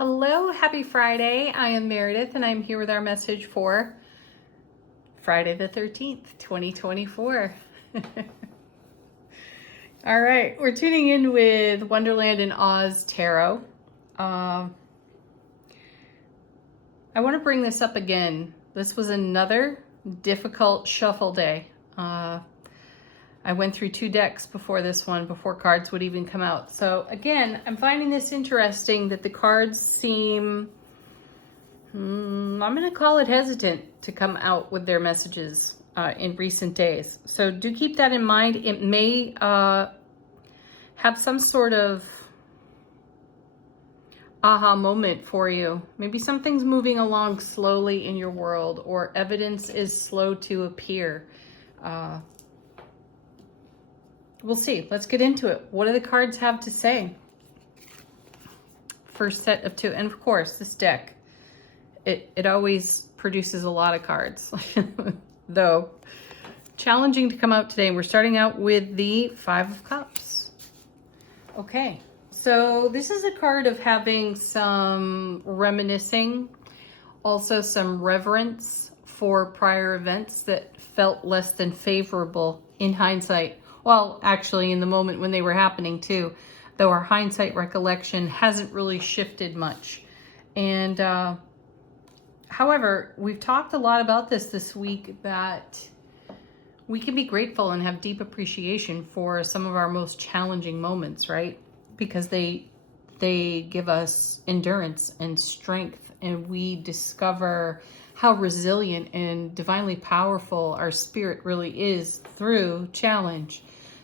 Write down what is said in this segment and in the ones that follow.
Hello, happy Friday. I am Meredith and I'm here with our message for Friday the 13th, 2024. All right, we're tuning in with Wonderland and Oz Tarot. I want to bring this up again. This was another difficult shuffle day. I went through 2 decks before this one, before cards would even come out. So again, I'm finding this interesting that the cards seem, I'm going to call it hesitant to come out with their messages in recent days. So do keep that in mind. It may have some sort of aha moment for you. Maybe something's moving along slowly in your world, or evidence is slow to appear. We'll see. Let's get into it. What do the cards have to say? First set of 2. And of course, this deck, it always produces a lot of cards. Though, challenging to come out today. We're starting out with the 5 of Cups. Okay. So this is a card of having some reminiscing. Also some reverence for prior events that felt less than favorable in hindsight. Well, actually, in the moment when they were happening too, though our hindsight recollection hasn't really shifted much. And however, we've talked a lot about this week, that we can be grateful and have deep appreciation for some of our most challenging moments, right? Because they give us endurance and strength, and we discover how resilient and divinely powerful our spirit really is through challenge.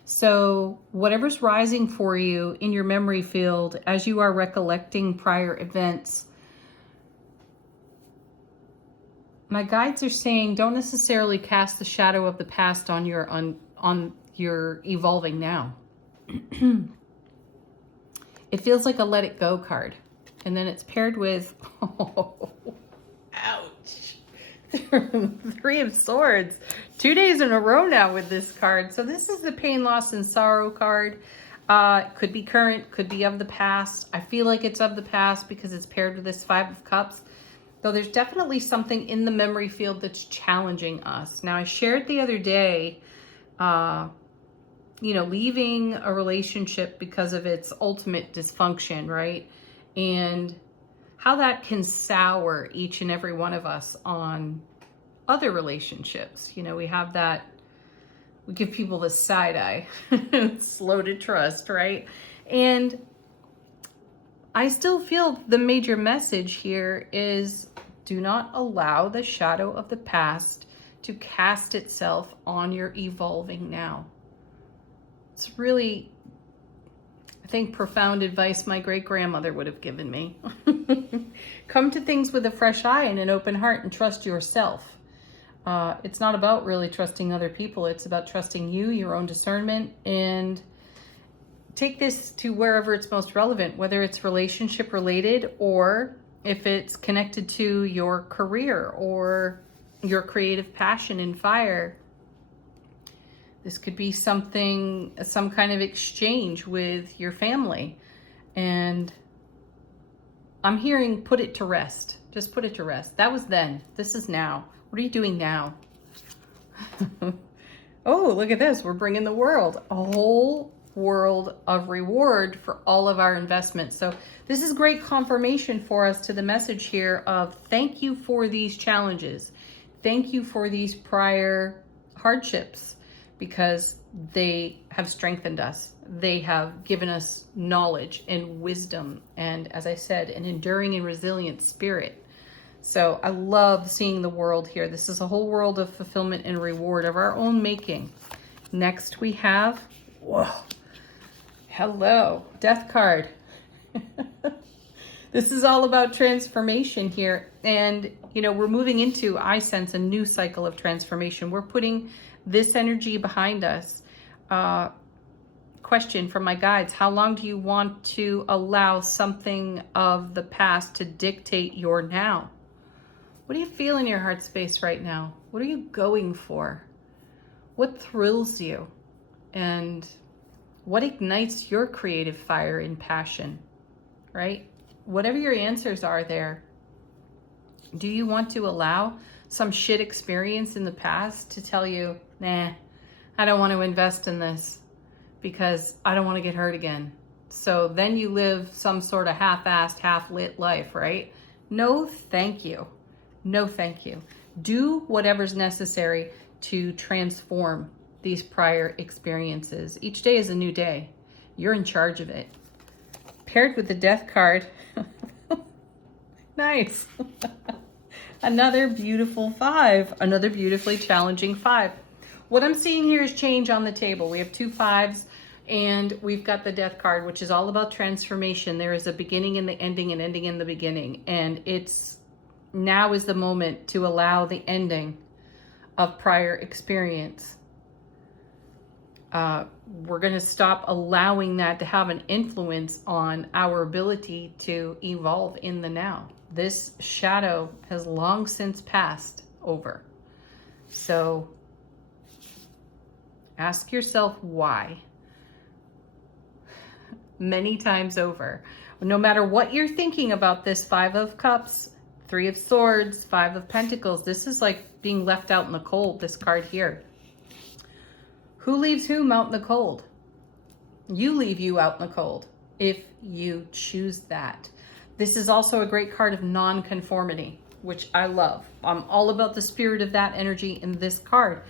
So whatever's rising for you in your memory field as you are recollecting prior events, my guides are saying don't necessarily cast the shadow of the past on your evolving now. It feels like a let it go card. And then it's paired with, oh, ouch. 3 of Swords. 2 days in a row now with this card. So this is the pain, loss, and sorrow card. Could be current, could be of the past. I feel like it's of the past because it's paired with this 5 of Cups. Though there's definitely something in the memory field that's challenging us. Now, I shared the other day, leaving a relationship because of its ultimate dysfunction, right? And how that can sour each and every one of us on other relationships. We have that, we give people the side eye. It's slow to trust, right? And I still feel the major message here is do not allow the shadow of the past to cast itself on your evolving now. It's really, I think, profound advice my great-grandmother would have given me. Come to things with a fresh eye and an open heart and trust yourself. It's not about really trusting other people. It's about trusting you, your own discernment, and take this to wherever it's most relevant, whether it's relationship related or if it's connected to your career or your creative passion and fire. This could be something, some kind of exchange with your family. And I'm hearing put it to rest. Just put it to rest. That was then. This is now. What are you doing now? Oh, look at this. We're bringing the world. A whole world of reward for all of our investments. So this is great confirmation for us to the message here of thank you for these challenges. Thank you for these prior hardships, because they have strengthened us. They have given us knowledge and wisdom, and as I said, an enduring and resilient spirit. So I love seeing the world here. This is a whole world of fulfillment and reward of our own making. Next we have, whoa, hello, Death card. This is all about transformation here. And, we're moving into, I sense, a new cycle of transformation. We're putting this energy behind us. Question from my guides: how long do you want to allow something of the past to dictate your now? What do you feel in your heart space right now? What are you going for? What thrills you? And what ignites your creative fire and passion, right? whatever your answers are there, do you want to allow some shit experience in the past to tell you, nah, I don't want to invest in this because I don't want to get hurt again? So then you live some sort of half-assed, half-lit life, right? No, thank you. No, thank you. Do whatever's necessary to transform these prior experiences. Each day is a new day. You're in charge of it. Paired with the Death card. Nice. Another beautiful 5. Another beautifully challenging 5. What I'm seeing here is change on the table. We have 2 5s and we've got the Death card, which is all about transformation. There is a beginning in the ending and ending in the beginning. And it's now is the moment to allow the ending of prior experience. We're going to stop allowing that to have an influence on our ability to evolve in the now. This shadow has long since passed over. So ask yourself why. Many times over. No matter what you're thinking about this 5 of Cups, 3 of Swords, 5 of Pentacles, this is like being left out in the cold, this card here. Who leaves whom out in the cold? You leave you out in the cold if you choose that. This is also a great card of non-conformity, which I love. I'm all about the spirit of that energy in this card.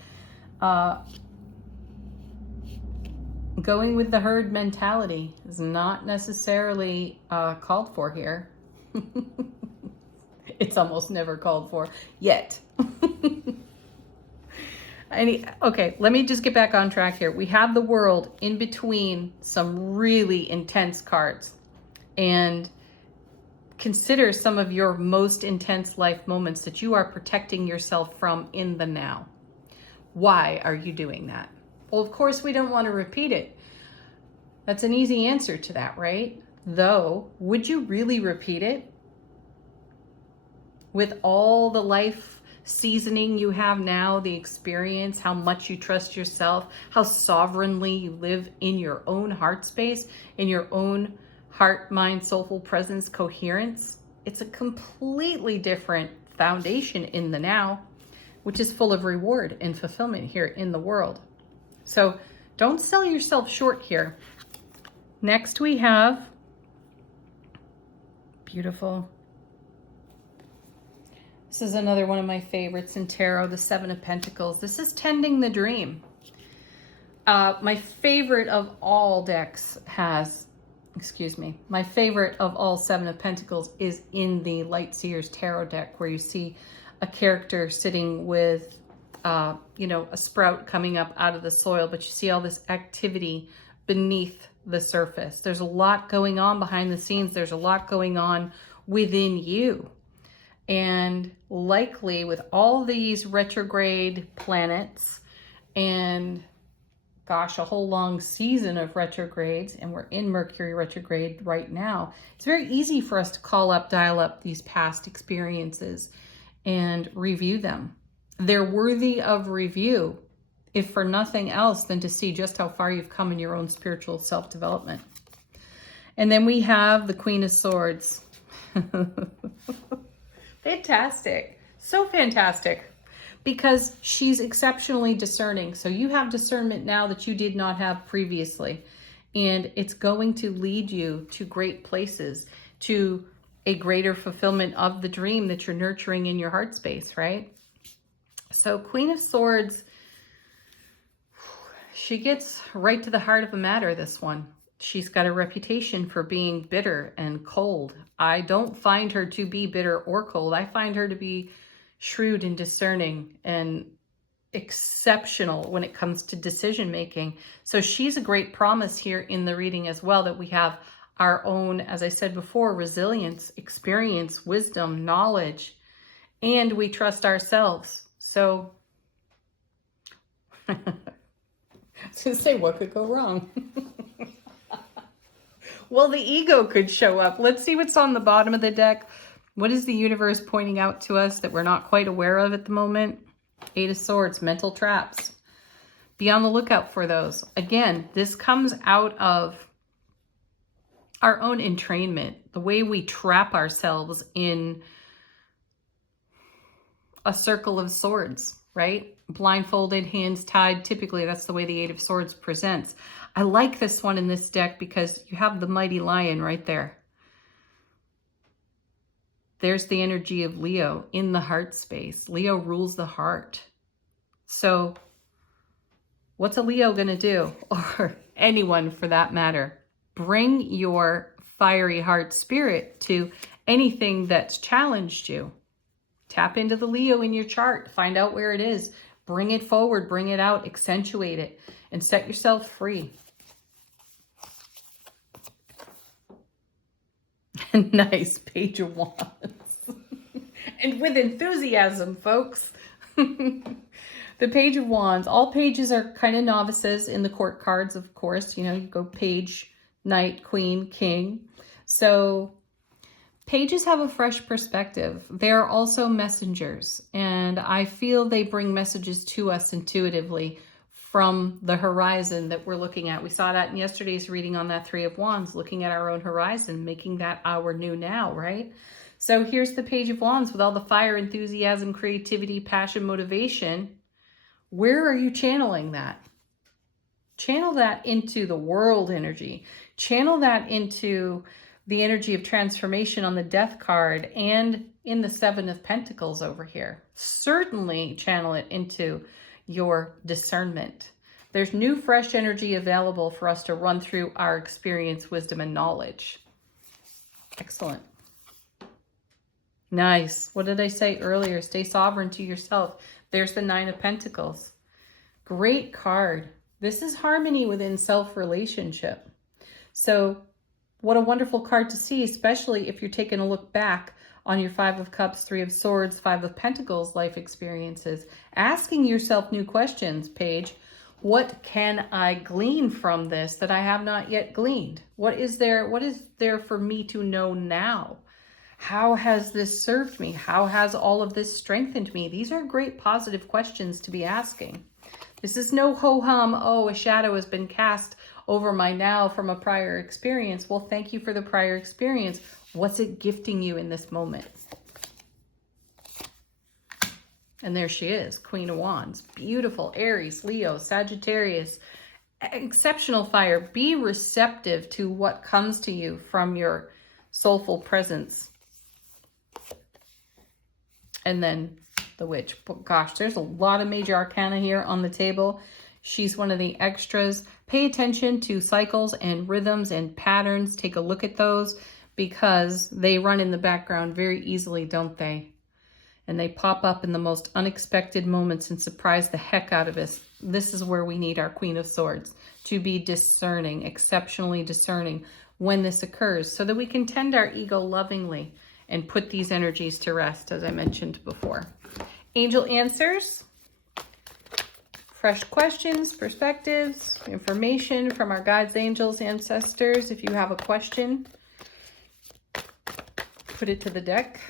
Going with the herd mentality is not necessarily called for here. It's almost never called for yet. Okay, let me just get back on track here. We have the World in between some really intense cards. And consider some of your most intense life moments that you are protecting yourself from in the now. Why are you doing that? Well, of course, we don't want to repeat it. That's an easy answer to that, right? Though, would you really repeat it? With all the life seasoning you have now, the experience, how much you trust yourself, how sovereignly you live in your own heart space, in your own heart, mind, soulful presence, coherence. It's a completely different foundation in the now, which is full of reward and fulfillment here in the world. So don't sell yourself short here. Next we have, beautiful. This is another one of my favorites in tarot, the 7 of Pentacles. This is Tending the Dream. My favorite of all decks has, my favorite of all 7 of Pentacles is in the Light Seers Tarot deck, where you see a character sitting with, a sprout coming up out of the soil, but you see all this activity beneath the surface. There's a lot going on behind the scenes. There's a lot going on within you. And likely with all these retrograde planets and gosh, a whole long season of retrogrades, and we're in Mercury retrograde right now, it's very easy for us to dial up these past experiences and review them. They're worthy of review, if for nothing else than to see just how far you've come in your own spiritual self-development. And then we have the Queen of Swords. Fantastic. So fantastic. Because she's exceptionally discerning. So you have discernment now that you did not have previously. And it's going to lead you to great places, to a greater fulfillment of the dream that you're nurturing in your heart space, right? So Queen of Swords, she gets right to the heart of the matter, this one. She's got a reputation for being bitter and cold. I don't find her to be bitter or cold. I find her to be shrewd and discerning and exceptional when it comes to decision making. So she's a great promise here in the reading as well, that we have our own, as I said before, resilience, experience, wisdom, knowledge, and we trust ourselves. So I was going to say, what could go wrong? Well, the ego could show up. Let's see what's on the bottom of the deck. What is the universe pointing out to us that we're not quite aware of at the moment? 8 of Swords, mental traps. Be on the lookout for those. Again, this comes out of our own entrainment, the way we trap ourselves in a circle of swords, right? Blindfolded, hands tied. Typically, that's the way the Eight of Swords presents. I like this one in this deck because you have the mighty lion right there. There's the energy of Leo in the heart space. Leo rules the heart. So what's a Leo going to do? Or anyone for that matter. Bring your fiery heart spirit to anything that's challenged you. Tap into the Leo in your chart. Find out where it is. Bring it forward. Bring it out. Accentuate it. And set yourself free. Nice. Page of Wands. And with enthusiasm, folks. The Page of Wands. All pages are kind of novices in the court cards, of course. You know, you go page, knight, queen, king. So pages have a fresh perspective. They're also messengers. And I feel they bring messages to us intuitively from the horizon that we're looking at. We saw that in yesterday's reading on that Three of Wands, looking at our own horizon, making that our new now, right? So here's the Page of Wands with all the fire, enthusiasm, creativity, passion, motivation. Where are you channeling that? Channel that into the world energy. Channel that into the energy of transformation on the Death card and in the Seven of Pentacles over here. Certainly channel it into your discernment. There's new, fresh energy available for us to run through our experience, wisdom, and knowledge. Excellent. Nice. What did I say earlier? Stay sovereign to yourself. There's the Nine of Pentacles. Great card. This is harmony within self-relationship. So what a wonderful card to see, especially if you're taking a look back on your Five of Cups, Three of Swords, Five of Pentacles life experiences. Asking yourself new questions, Paige. What can I glean from this that I have not yet gleaned? What is there for me to know now? How has this served me? How has all of this strengthened me? These are great positive questions to be asking. This is no ho-hum, oh, a shadow has been cast over my now from a prior experience. Well, thank you for the prior experience. What's it gifting you in this moment? And there she is, Queen of Wands. Beautiful. Aries, Leo, Sagittarius. Exceptional fire. Be receptive to what comes to you from your soulful presence. And then the Witch. Gosh, there's a lot of major arcana here on the table. She's one of the extras. Pay attention to cycles and rhythms and patterns. Take a look at those because they run in the background very easily, don't they? And they pop up in the most unexpected moments and surprise the heck out of us. This is where we need our Queen of Swords to be discerning, exceptionally discerning when this occurs so that we can tend our ego lovingly and put these energies to rest, as I mentioned before. Angel answers. Fresh questions, perspectives, information from our guides, angels, ancestors. If you have a question, put it to the deck.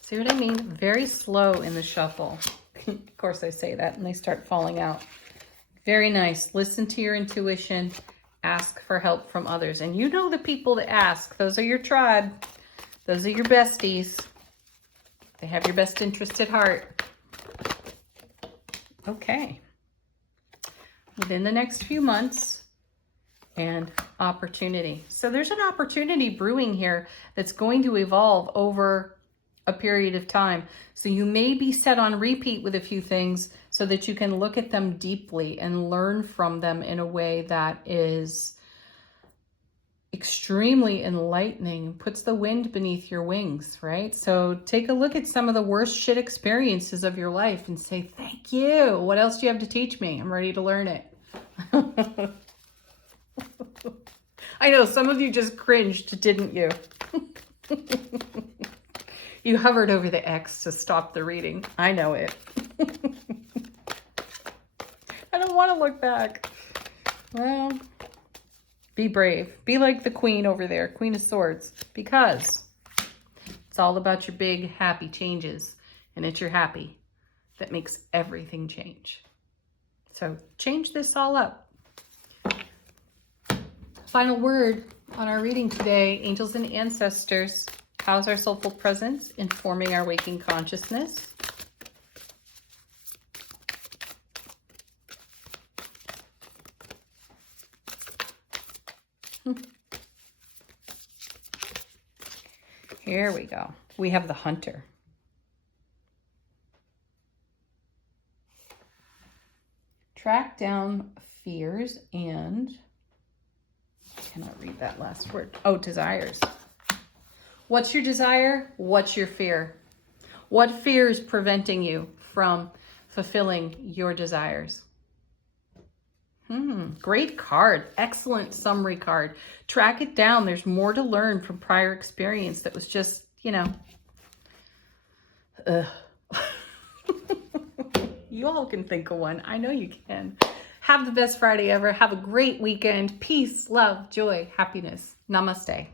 See what I mean? Very slow in the shuffle. Of course I say that and they start falling out. Very nice. Listen to your intuition. Ask for help from others. And you know the people to ask. Those are your tribe. Those are your besties. They have your best interest at heart. Okay. Within the next few months and opportunity. So there's an opportunity brewing here that's going to evolve over a period of time. So you may be set on repeat with a few things so that you can look at them deeply and learn from them in a way that is extremely enlightening, puts the wind beneath your wings, right? So take a look at some of the worst shit experiences of your life and say, thank you. What else do you have to teach me? I'm ready to learn it. I know some of you just cringed, didn't you? You hovered over the X to stop the reading. I know it. I don't want to look back. Well, be brave. Be like the queen over there, Queen of Swords, because it's all about your big, happy changes. And it's your happy that makes everything change. So change this all up. Final word on our reading today, angels and ancestors. How's our soulful presence informing our waking consciousness? Here we go. We have the hunter. Track down fears and, I cannot read that last word. Oh, desires. What's your desire? What's your fear? What fear is preventing you from fulfilling your desires? Great card. Excellent summary card. Track it down. There's more to learn from prior experience that was just, You all can think of one. I know you can. Have the best Friday ever. Have a great weekend. Peace, love, joy, happiness. Namaste.